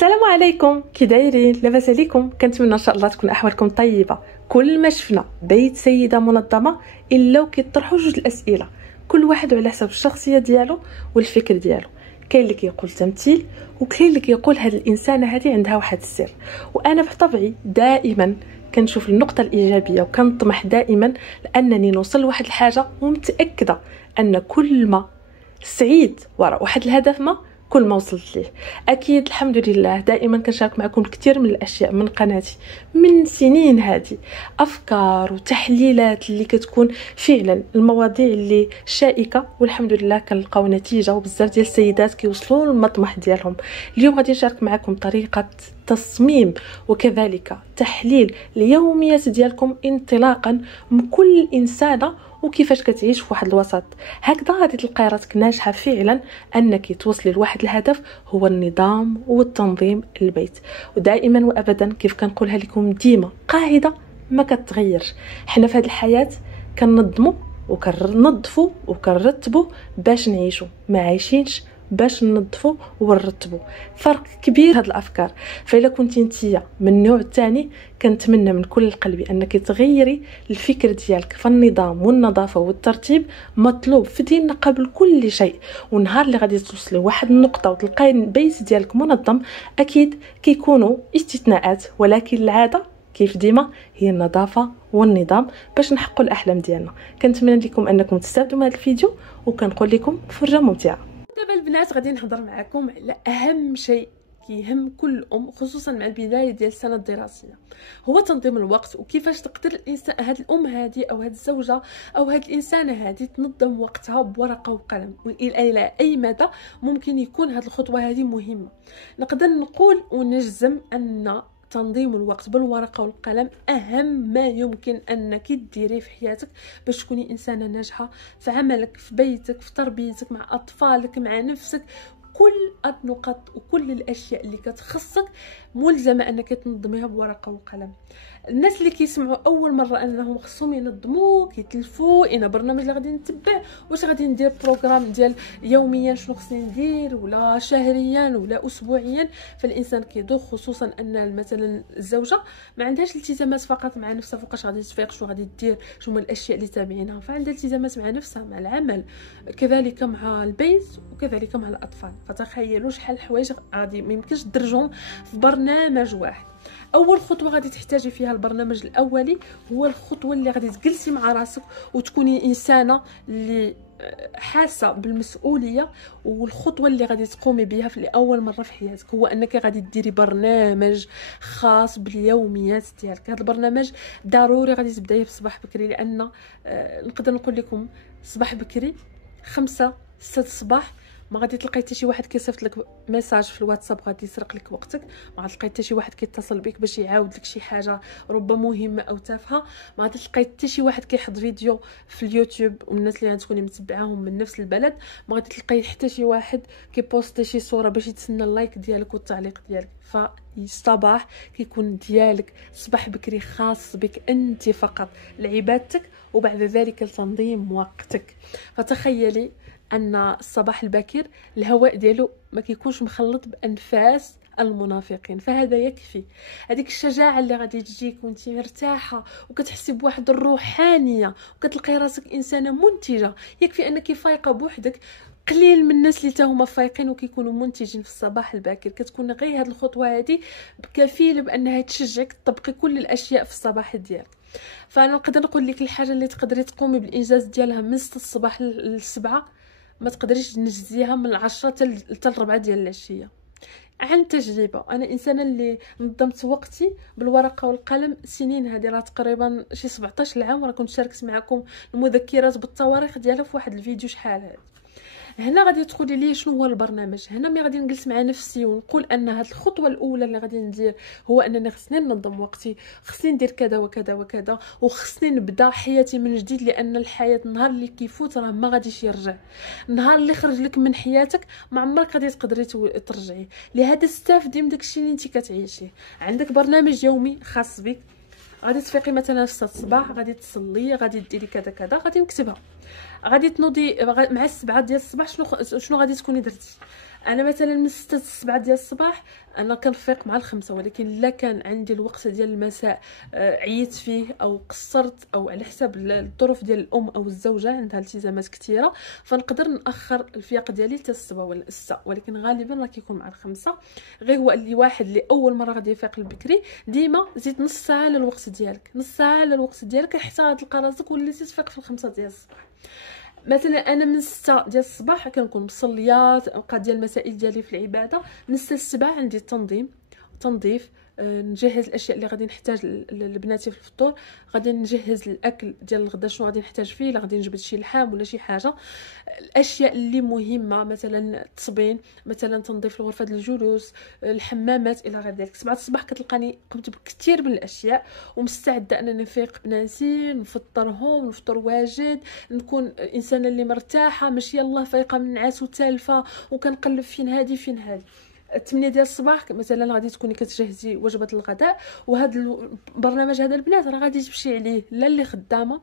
السلام عليكم، كي دايرين؟ لاباس عليكم؟ كنتمنى ان شاء الله تكون احوالكم طيبه. كل ما شفنا بيت سيده منظمه الا وكيطرحوا جوج الاسئله، كل واحد على حسب الشخصيه ديالو والفكر ديالو. كاين اللي كيقول تمثيل، وكاين اللي كيقول هاد الانسانه هذه عندها واحد السر. وانا بطبعي دائما كنشوف النقطه الايجابيه وكنطمح دائما لانني نوصل لواحد الحاجه، ومتاكده ان كل ما سعيد وراء واحد الهدف ما كل ما وصلت ليه. اكيد الحمد لله دائما كنشارك معكم الكثير من الاشياء من قناتي من سنين هذه، افكار وتحليلات اللي كتكون فعلا المواضيع اللي شائكه، والحمد لله كنلقاو نتيجه وبزاف ديال السيدات كيوصلوا للمطمح ديالهم. اليوم غادي نشارك معكم طريقه تصميم وكذلك تحليل اليوميات ديالكم انطلاقا من كل انسانه وكيفاش كتعيش في واحد الوسط. هكذا غادي تلقاي راسك ناجحه فعلا انك توصلي لواحد الهدف، هو النظام والتنظيم البيت. ودائما وابدا كيف كنقولها لكم ديما قاعده ما كتغيرش، حنا في هذه الحياه كننظموا وكننظفوا وكنرتبوا باش نعيشوا، ما عايشينش باش ننظفوا ونرتبوا. فرق كبير هاد الافكار. فإلا كنتي نتيا من النوع الثاني كنتمنى من كل قلبي انك تغيري الفكر ديالك. فالنظام والنظافه والترتيب مطلوب في ديننا قبل كل شيء. ونهار اللي غادي توصلي لواحد النقطه وتلقاي البيت ديالك منظم، اكيد كيكونوا استثناءات، ولكن العاده كيف ديما هي النظافه والنظام باش نحققوا الاحلام ديالنا. كنتمنى لكم انكم تستافدوا من هذا الفيديو، وكنقول لكم فرجه ممتعه. دابا البنات غادي نهضر معكم على اهم شيء كيهم كل ام، خصوصا مع البدايه ديال السنه الدراسيه، هو تنظيم الوقت. وكيفاش تقدر الانسان هاد الام هذه او هاد الزوجه او هاد الانسانه هذه تنظم وقتها بورقه وقلم، والى اي مدى ممكن يكون هاد الخطوه هذه مهمه. نقدر نقول ونجزم ان تنظيم الوقت بالورقه والقلم اهم ما يمكن انك ديريه في حياتك باش تكوني انسانه ناجحه في عملك، في بيتك، في تربيتك، مع اطفالك، مع نفسك. كل النقط وكل الاشياء اللي كتخصك ملزمه انك تنظميها بورقه وقلم. الناس اللي كيسمعوا اول مره انهم خصهم ينظموا كيتلفوا انا برنامج اللي غادي نتبع، واش غادي ندير بروغرام ديال يوميا شنو خصني ندير، ولا شهريا ولا اسبوعيا. فالانسان كيدوخ، خصوصا ان مثلا الزوجه ما عندهاش التزامات فقط مع نفسها، فوقاش غادي تفيق، شنو غادي دير، شنو هما الاشياء اللي تابعينها، فعندها التزامات مع نفسها، مع العمل، كذلك مع البيت، وكذلك مع الاطفال. فتخيلوا شحال الحوايج غادي ما يمكنش تدرجهم في برنامج واحد. اول خطوه غادي تحتاجي فيها البرنامج الاولي هو الخطوه اللي غادي تجلسي مع راسك وتكوني انسانه اللي حاسه بالمسؤوليه. والخطوه اللي غادي تقومي بها في اول مره في حياتك هو انك غادي ديري برنامج خاص باليوميات ديالك. هذا البرنامج ضروري غادي تبدايه بصباح بكري، لان نقدر نقول لكم صباح بكري 5 6 الصباح ما غادي تلقاي حتى شي واحد كيصيفط لك ميساج في الواتساب غادي يسرق لك وقتك، ما غادي تلقاي حتى شي واحد كيتصل بك باش يعاود لك شي حاجه ربما مهمه او تافهه، ما غادي تلقاي حتى شي واحد كيحط فيديو في اليوتيوب والناس اللي غتكوني متبعاهم من نفس البلد، ما غادي تلقاي حتى شي واحد كيبوستي شي صوره باش يتسنى اللايك ديالك والتعليق ديالك. فالصباح كيكون ديالك صباح بكري خاص بك انت فقط لعبادتك، وبعد ذلك لتنظيم وقتك. فتخيلي ان الصباح الباكر الهواء ديالو ما كيكونش مخلط بانفاس المنافقين، فهذا يكفي. هذيك الشجاعه اللي غادي تجيك وانت مرتاحه وكتحسي بواحد الروحانيه وكتلقاي راسك انسانه منتجه، يكفي انك فايقه بوحدك. قليل من الناس اللي تاهما فايقين وكيكونوا منتجين في الصباح الباكر. كتكون غير هذه الخطوه هذه كفيله بانها تشجعك تطبقي كل الاشياء في الصباح ديالك. فانا نقدر نقول لك الحاجه اللي تقدري تقومي بالانجاز ديالها من 6 الصباح ل7 ما تقدريش تنجزيها من 10 حتى 4 ديال العشيه. عن تجربه، انا انسانه اللي نظمت وقتي بالورقه والقلم سنين هذه، راه تقريبا شي 17 عام، راه كنت شاركت معكم المذكرات بالتواريخ ديالها في واحد الفيديو شحال هذا. هنا غادي تقولي لي شنو هو البرنامج. هنا مي غادي نجلس مع نفسي ونقول ان هاد الخطوه الاولى اللي غادي ندير هو انني خصني ننظم وقتي، خصني ندير كذا وكذا وكذا، وخصني نبدا حياتي من جديد، لان الحياه النهار اللي كيفوت راه ما غاديش يرجع. النهار اللي خرج لك من حياتك ما عمرك غادي تقدري ترجعي. لهذا استافدي من داكشي اللي انت كتعيشيه. عندك برنامج يومي خاص بك، غادي تفيقي مثلا في 6 الصباح، غادي تصلي، غادي ديري كذا كذا، غادي نكتبها. غادي تنوضي مع 7 ديال الصباح. شنو غادي تكوني درتي؟ انا مثلا من 6 ل 7 ديال الصباح انا كنفيق مع 5، ولكن لا كان عندي الوقت ديال المساء عييت فيه او قصرت او على حساب الظروف ديال الام او الزوجه عندها التزامات كثيره، فنقدر ناخر الفياق ديالي حتى 7 ولا 6، ولكن غالبا راه كيكون مع 5. غير هو اللي واحد اللي اول مره غادي يفيق البكري ديما زيد نص ساعه على الوقت ديالك، نص ساعه على الوقت ديالك حتى غتلقى راسك وليتي تفيق في 5 ديال الصباح. مثلا انا من 6 ديال الصباح كنكون مصليات، اوقات ديال المسائل ديالي في العباده. من 6 ل 7 عندي تنظيف، نجهز الاشياء اللي غادي نحتاج لبناتي في الفطور، غادي نجهز الاكل ديال الغدا شنو غادي نحتاج فيه، لا غادي نجبد شي لحام ولا شي حاجه. الاشياء اللي مهمه مثلا التصبين، مثلا تنظيف الغرفه ديال الجلوس، الحمامات الى غير ذلك. 7 الصباح كتلقاني قمت بكثير من الاشياء ومستعده انني نفيق بناتي، نفطرهم، نفطر واجد، نكون انسانه اللي مرتاحه، ماشي يلاه فايقه من النعاس وتالفه وكنقلب فين هادي فين هادي. 8 ديال الصباح مثلا غادي تكوني كتجهزي وجبه الغداء، وهذا البرنامج هذا البنات راه غادي تمشي عليه لا اللي خدامه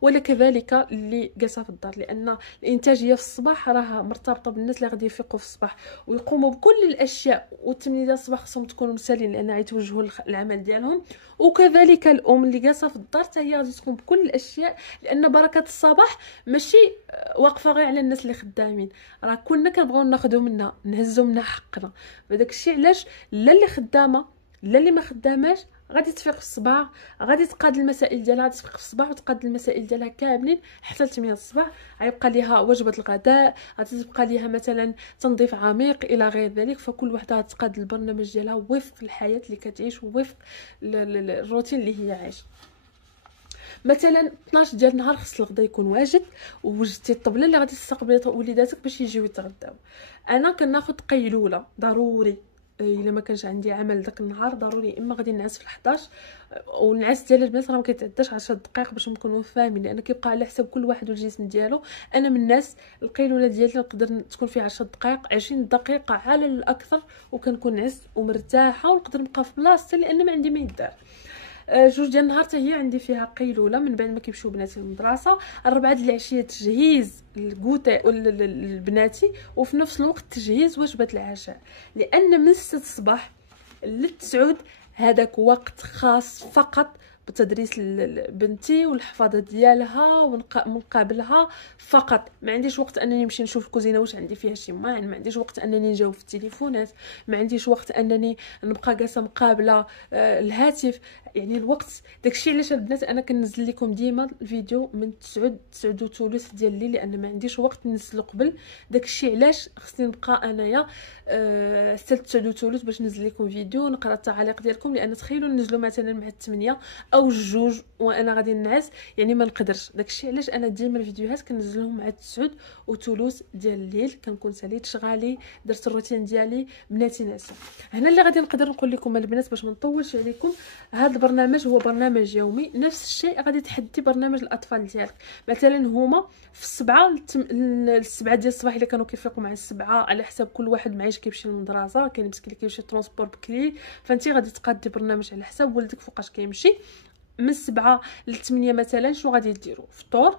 ولا كذلك اللي جالسه في الدار، لان الانتاجيه في الصباح راه مرتبطه بالناس اللي غادي يفيقوا في الصباح ويقوموا بكل الاشياء. و8 ديال الصباح خصهم تكونوا مسالين لان غيتوجهوا العمل ديالهم، وكذلك الام اللي جالسه في الدار حتى هي غادي تكون بكل الاشياء، لان بركه الصباح ماشي واقفه غير على الناس اللي خدامين، راه كلنا كنبغيو ناخذوا منها نهزوا منها حقنا. بداك الشيء علاش لا اللي خدامه لا اللي ما خداماش غادي تفيق في الصباح، غادي تقاد المسائل ديالها، غادي تفيق في الصباح وتقاد المسائل ديالها كاملين حتى ل 8 الصباح. غيبقى ليها وجبه الغداء، غادي تبقى ليها مثلا تنظيف عميق الى غير ذلك. فكل وحده غتقاد البرنامج ديالها وفق الحياه اللي كتعيش ووفق الروتين اللي هي عايشه. مثلا 12 ديال النهار خص الغدا يكون واجد، ووجدتي الطبله اللي غادي تستقبلي وليداتك باش يجيو يتغداو. انا كناخذ قيلوله ضروري، الا ما كانش عندي عمل داك النهار ضروري اما غادي نعس في 11، والنعاس ديال البنات راه ما كيتعداش 10 دقائق باش نكونوا فاهمين، لان كيبقى على حساب كل واحد والجسم ديالو. انا من الناس القيلوله ديالي نقدر تكون فيها 10 دقائق 20 دقيقه على الاكثر، وكنكون نعست ومرتاحه ونقدر نبقى في بلاصتي لان ما عندي ما يدار. 2 ديال النهار حتى هي عندي فيها قيلوله من بعد ما كيمشيو بناتي للمدرسه. 4 ديال العشيه تجهيز الكوتي لبناتي، وفي نفس الوقت تجهيز وجبه العشاء، لان من 6 الصباح ل 9 هذاك وقت خاص فقط بتدريس بنتي والحفاظه ديالها ونقابلها فقط. ما عنديش وقت انني نمشي نشوف الكوزينه واش عندي فيها شي ماعن، ما عنديش وقت انني نجاوب في التليفونات، ما عنديش وقت انني نبقى جالسه مقابله الهاتف. يعني الوقت داكشي علاش البنات انا كننزل لكم ديما الفيديو من 9:09 ديال الليل، لان ما عنديش وقت ننزلو قبل. داكشي علاش خصني نبقى انايا حتى 9:09 باش ننزل لكم فيديو نقرا التعاليق ديالكم، لان تخيلوا ننزلوا مثلا مع 8 او 2 وانا غادي نعس، يعني ما نقدرش. داكشي علاش انا ديما الفيديوهات كننزلهم مع 9:09 ديال الليل، كنكون ساليت شغالي درت الروتين ديالي بناتي ناسه. هنا اللي غادي نقدر نقول لكم البنات باش ما نطولش عليكم، هذا البرنامج هو برنامج يومي. نفس الشيء غادي تحدي برنامج الاطفال ديالك. مثلا هما في 7 ل 7 ديال الصباح اللي كانوا كيفيقوا مع 7 على حساب كل واحد معايش كيمشي للمدرسه، كاين مسكين اللي كيمشي ترونسبور بكري، فانت غادي تقادي برنامج على حساب ولدك فوقاش كيمشي. من 7 ل 8 مثلا شنو غادي ديروا؟ فطور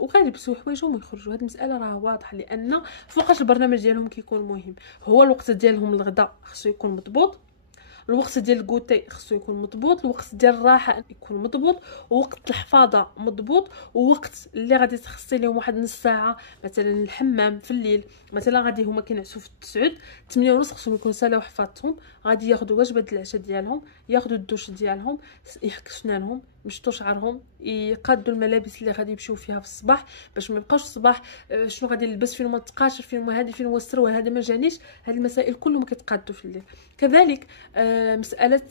وغادي يلبسوا حوايجهم ويخرجوا. هذه المساله راه واضحه، لان فوقاش البرنامج ديالهم كيكون مهم. هو الوقت ديالهم الغداء خصو يكون مضبوط، الوقت ديال الكوتي خصو يكون مضبوط، الوقت ديال الراحه يكون مضبوط، ووقت الحفاظه مضبوط، ووقت اللي غادي تخصصي لهم واحد نص ساعه مثلا الحمام في الليل. مثلا غادي هما كينعسوا في 9 8:30 خصهم يكونوا سالاو حفاظتهم، غادي ياخذوا وجبه العشاء ديالهم، ياخذوا الدوش ديالهم، يحكوا سنانهم، يمشطوا شعرهم، يقادوا الملابس اللي غادي يمشيو فيها في الصباح باش ما يبقاوش الصباح شنو غادي نلبس، فين هما التقاشر، فين هما هذه، فين هو السروال، هذا ما جانيش. هاد المسائل كلهم كيتقادوا في الليل. كذلك مساله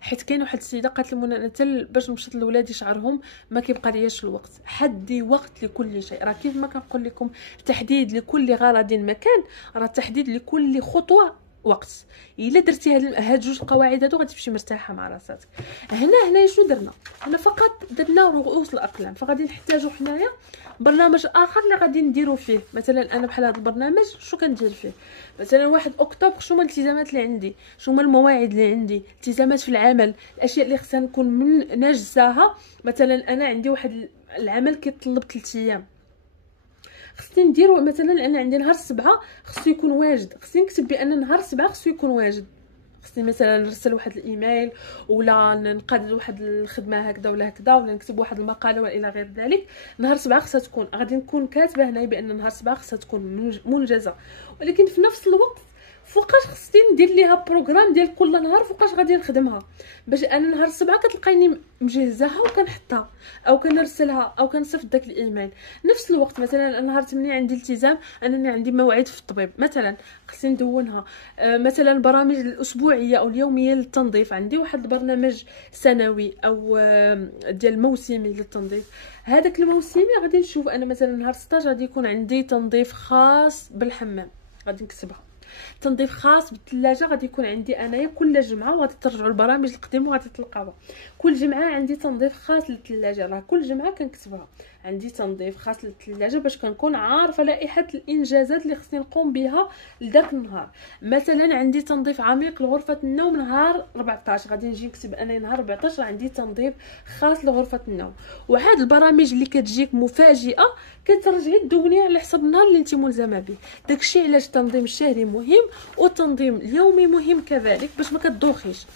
حيت كاين واحد السيده قالت لي منى انا باش نمشط لولادي شعرهم ما كيبقى لياش الوقت. حدي وقت لكل شيء، راه كيف ما كنقول لكم تحديد لكل غرض مكان، راه تحديد لكل خطوه وقت. الا درتي هاد جوج القواعد هادو غتمشي مرتاحه مع راساتك. هنا شنو درنا؟ هنا فقط درنا رؤوس الاقلام، فغادي نحتاجو حنايا برنامج اخر اللي غادي نديرو فيه. مثلا انا بحال هذا البرنامج شنو كندير فيه؟ مثلا 1 اكتوبر شنو هما الالتزامات اللي عندي، شنو هما المواعيد اللي عندي، التزامات في العمل، الاشياء اللي خصها نكون من ناجزاها. مثلا انا عندي واحد العمل كيتطلب 3 ايام، خصني نديرو مثلا انا عندي نهار 7 خصو يكون واجد، خصني نكتب بان نهار 7 خصو يكون واجد. خصني مثلا نرسل واحد الايميل ولا نقاد واحد الخدمه هكذا ولا هكذا، ولا نكتب واحد المقاله والى غير ذلك. نهار 7 خصها تكون، غادي نكون كاتبه هنا بان نهار 7 خصها تكون منجزه. ولكن في نفس الوقت فوقاش خصني ندير ليها بروغرام ديال كل نهار فوقاش غادي نخدمها، باش انا نهار 7 كتلقايني مجهزاها وكنحطها او كنرسلها او كنصيفط داك الايميل. نفس الوقت مثلا نهار 8 عندي التزام انني عندي مواعيد في الطبيب، مثلا خصني ندونها. مثلا البرامج الاسبوعيه او اليوميه للتنظيف، عندي واحد البرنامج سنوي او ديال موسمي للتنظيف. هذاك الموسمي غادي نشوف انا مثلا نهار 16 غادي يكون عندي تنظيف خاص بالحمام، غادي نكتبها. تنظيف خاص بالثلاجه غادي يكون عندي انايا كل جمعه، وغادي ترجعوا البرامج القديمه وغادي تلقاوها. كل جمعه عندي تنظيف خاص للثلاجه، راه كل جمعه كنكتبها عندي تنظيف خاص للثلاجه باش كنكون عارفه لائحه الانجازات اللي خصني نقوم بها لذاك النهار. مثلا عندي تنظيف عميق لغرفه النوم نهار 14، غادي نجي نكتب انا نهار 14 عندي تنظيف خاص لغرفه النوم. وهاد البرامج اللي كتجيك مفاجئه كترجعي تدونيها على حسب النهار اللي انت ملزمه به. داكشي علاش التنظيم الشهري مهم والتنظيم اليومي مهم كذلك باش ما كتدوخيش.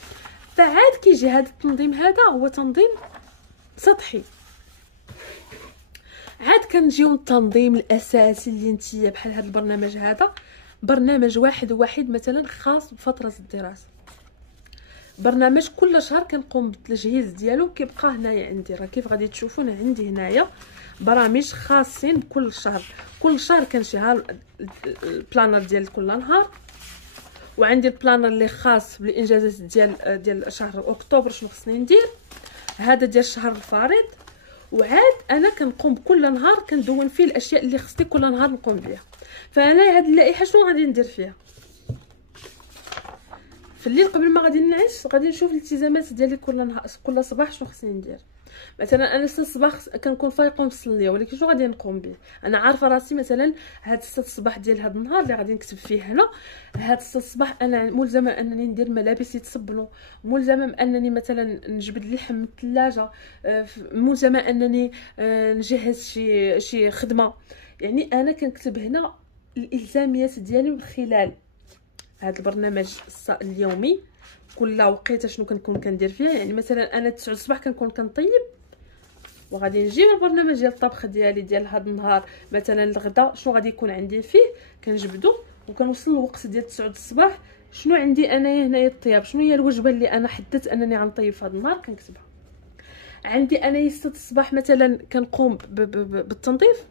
فعاد كيجي هذا التنظيم هذا هو تنظيم سطحي. عاد كنجيو التنظيم الاساسي اللي نتيا بحال هذا البرنامج هذا، برنامج واحد مثلا خاص بفتره الدراسه. برنامج كل شهر كنقوم بالتجهيز ديالو، كيبقى هنايا عندي. راه كيف غادي تشوفون عندي هنايا برامج خاصين بكل شهر. كل شهر كنشيها البلانر ديال كل نهار، وعندي البلانر اللي خاص بالانجازات ديال شهر اكتوبر شنو خصني ندير، هذا ديال الشهر الفريض. وعاد انا كنقوم بكل نهار كندون فيه الاشياء اللي خصني كل نهار نقوم بها. فانا هذه اللائحه شنو غادي ندير فيها؟ في الليل قبل ما غادي ننعس غادي نشوف الالتزامات ديالي كل نهار كل صباح شنو خصني ندير. مثلا انا 6 الصباح كنكون فايقه ونصلي، ولكن شنو غادي نقوم به؟ انا عارفه راسي مثلا هاد 6 الصباح ديال هاد النهار اللي غادي نكتب فيه هنا، هاد 6 الصباح انا ملزمه انني ندير ملابس يتصبنوا، ملزمه انني مثلا نجبد اللحم من الثلاجه، ملزمه انني نجهز شي خدمه. يعني انا كنكتب هنا الالزاميات ديالي من خلال هذا البرنامج اليومي. كل وقيته شنو كنكون كندير فيها. يعني مثلا انا 9 الصباح كنكون كنطيب، وغادي نجي البرنامج ديال الطبخ ديالي ديال هذا النهار. مثلا الغداء شنو غادي يكون عندي فيه كنجبدو، وكنوصل الوقت ديال 9 الصباح شنو عندي انايا هنايا الطياب، شنو هي الوجبه اللي انا حددت انني غنطيب في هذا النهار كنكتبها. عندي انايا 6 الصباح مثلا كنقوم بالتنظيف،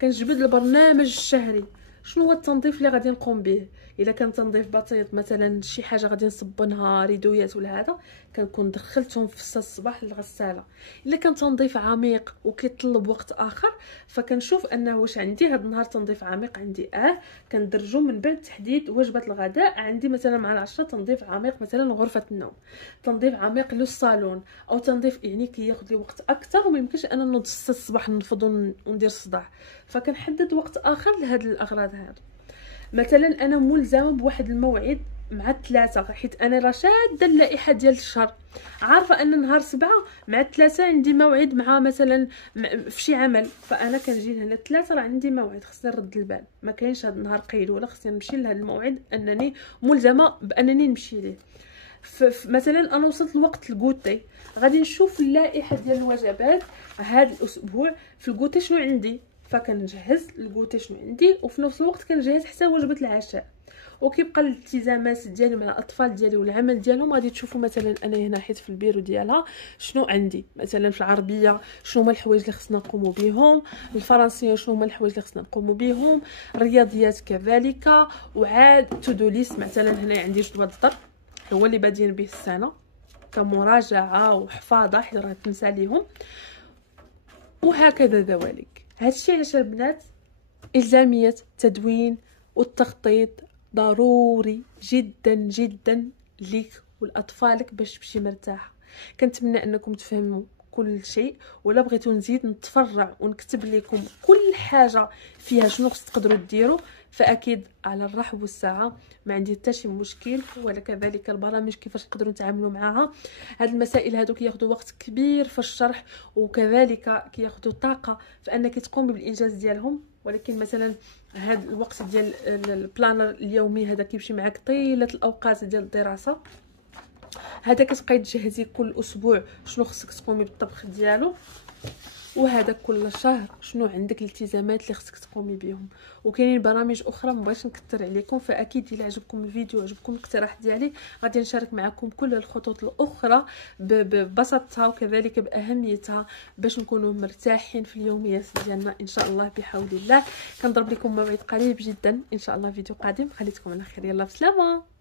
كنجبد البرنامج الشهري شنو هو التنظيف اللي غادي نقوم به. الا كان تنظيف بسيط مثلا شي حاجه غادي نصبنها ريدويات ولا هذا كنكون دخلتهم في 6 الصباح للغساله. الا كان تنظيف عميق وكيطلب وقت اخر فكنشوف انه واش عندي هذا النهار تنظيف عميق عندي كندرجو من بعد تحديد وجبه الغداء. عندي مثلا مع العشاء تنظيف عميق مثلا غرفه النوم، تنظيف عميق للصالون، او تنظيف يعني كياخذ لي وقت اكثر وما يمكنش انا نوض 6 الصباح نفض وندير صداع، فكنحدد وقت اخر لهاد الاغراض هذه. مثلا انا ملزمه بواحد الموعد مع 3 حيت انا راه شاده اللائحه ديال الشهر، عارفه ان نهار 7 مع 3 عندي موعد مع مثلا في شي عمل، فانا كنجي هنا 3 راه عندي موعد خصني نرد البال، ما كاينش هذا النهار قيد ولا خصني نمشي لهذا الموعد انني ملزمه بانني نمشي ليه. مثلا انا وصلت لوقت الكوتي، غادي نشوف اللائحه ديال الوجبات هذا الاسبوع في الكوتي شنو عندي، فكنجهز الكوتي شنو عندي، وفي نفس الوقت كنجهز حتى وجبه العشاء. وكيبقى الالتزامات ديالي مع الاطفال ديالي والعمل ديالهم. غادي تشوفوا مثلا انا هنا حيت في البيرو ديالها شنو عندي، مثلا في العربيه شنو هما الحوايج اللي خصنا نقوموا بهم، الفرنسيه شنو هما الحوايج اللي خصنا نقوموا بهم، الرياضيات كذلك. وعاد تو دو ليست مثلا هنا عندي جدول الضرب هو اللي بادين به السنه كمراجعه وحفاظه حيت راه تنسى ليهم، وهكذا ذلك. هادشي علاش البنات الزاميه التدوين والتخطيط ضروري جدا جدا ليك ولاطفالك باش تمشي مرتاحه. كنتمنى انكم تفهموا كل شيء، ولا بغيتو نزيد نتفرع ونكتب لكم كل حاجه فيها شنو خص تقدروا ديروا، فاكيد على الرحب والسعه، ما عندي حتى شي مشكل. ولا كذلك البرامج كيفاش تقدروا نتعاملوا معها. هاد المسائل هادو كياخذوا وقت كبير في الشرح، وكذلك كياخذوا طاقه في انك تقومي بالانجاز ديالهم. ولكن مثلا هاد الوقت ديال البلانر اليومي هذا كيمشي معك طيله الاوقات ديال الدراسه. هذا كتبقاي تجهزي كل اسبوع شنو خصك تقومي بالطبخ ديالو، وهذا كل شهر شنو عندك الالتزامات اللي خصك تقومي بهم. وكاينين برامج اخرى مبغيتش نكثر عليكم، فاكيد الا عجبكم الفيديو عجبكم الاقتراح ديالي غادي نشارك معكم كل الخطوط الاخرى ببساطتها وكذلك باهميتها باش نكونوا مرتاحين في اليوميات ديالنا ان شاء الله بحول الله. كنضرب لكم موعد قريب جدا ان شاء الله فيديو قادم. خليتكم على خير، يلا بسلامه.